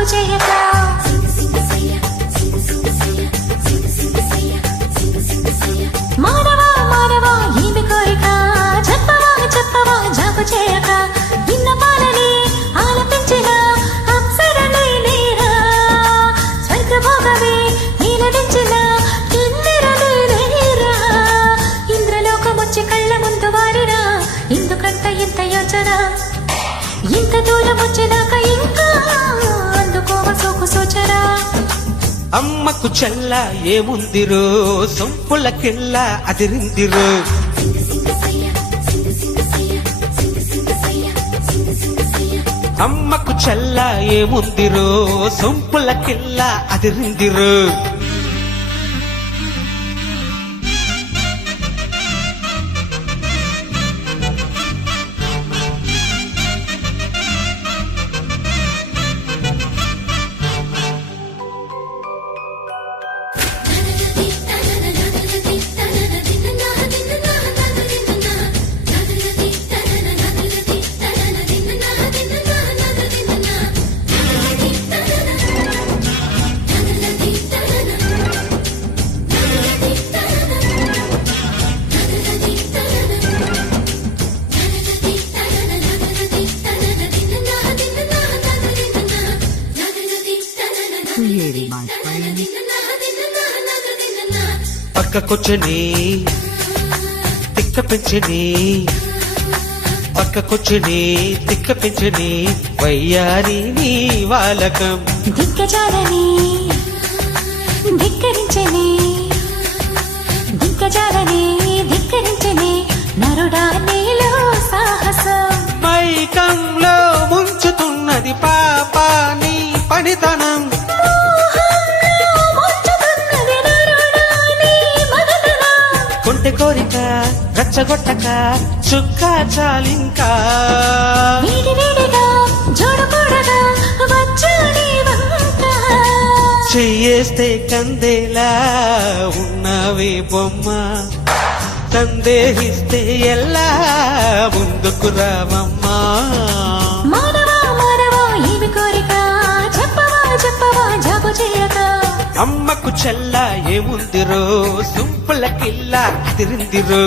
సాగు చేయక మానవా మానవా ఏమి కోరిక చెప్పవా చెప్పవా జాగు చేయక విన్నపాలని ఆలపించిన అప్సరలే నేరా స్వర్గభోగమే నీలడించిన కిన్నెరలే నేరా ఇంద్రలోకమొచ్చి కళ్ళ ముందు వారిరా ఇందుకంత ఇంత యోచన ఇంత దూరం వచ్చినాక ఇంకా అందుకోవ సోకు సోచరా అమ్మకు చెల్ల ఏముందిరో సొంపులకెల్ల అదిరిందిరో అమ్మకు చెల్ల ఏముందిరో సొంపులకెల్ల అదిరిందిరో పక్కకొచ్చని తిక్క పెంచని పక్కకొచ్చని తిక్క పెంచని వయ్యారి నీ వాలకం దిక్కజాలని ధిక్కరించని దిక్కజాలని ధిక్కరించని నరుడా నీలో సాహసం మైకంలో ముంచుతున్నది పాపా నీ పనితనం కొంటె కోరిక రచ్చగొట్టక చుక్క చాలింకా చెయ్యేస్తే కందేలా ఉన్నవే బొమ్మ సందేహిస్తే ఎలా ముందుకు రావమ్మా అమ్మకు చెల్ల ఏముందిరో సుంపులకిల్ల తిరిందిరో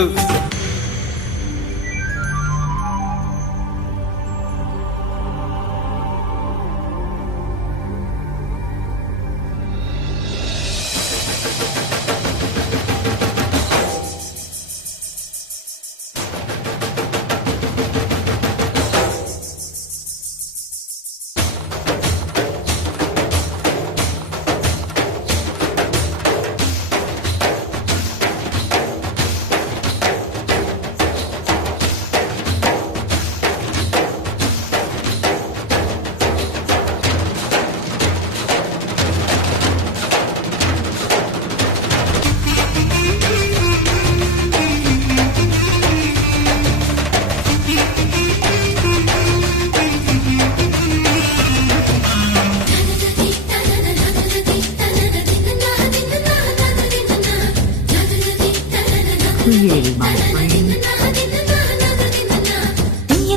Created my brain.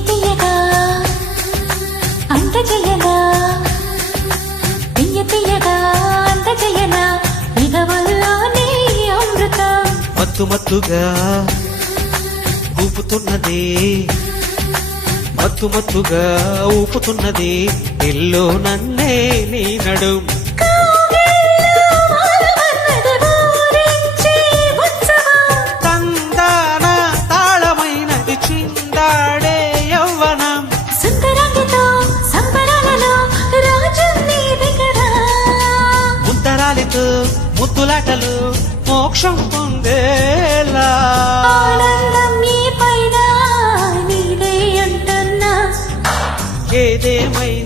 తీయగా అంత జయనా తీయగా అంత జయనా ఇదవల్లానే అమృతం మత్తు మత్తుగా ఊపుతున్నది మత్తు మత్తుగా ఊపుతున్నది ఇల్లు నన్నే నీ నడుం ముద్దులాటలు మోక్షం పొందేలా ఆనందం నీ పైన నీదే అంటున్నా ఏదేమైనా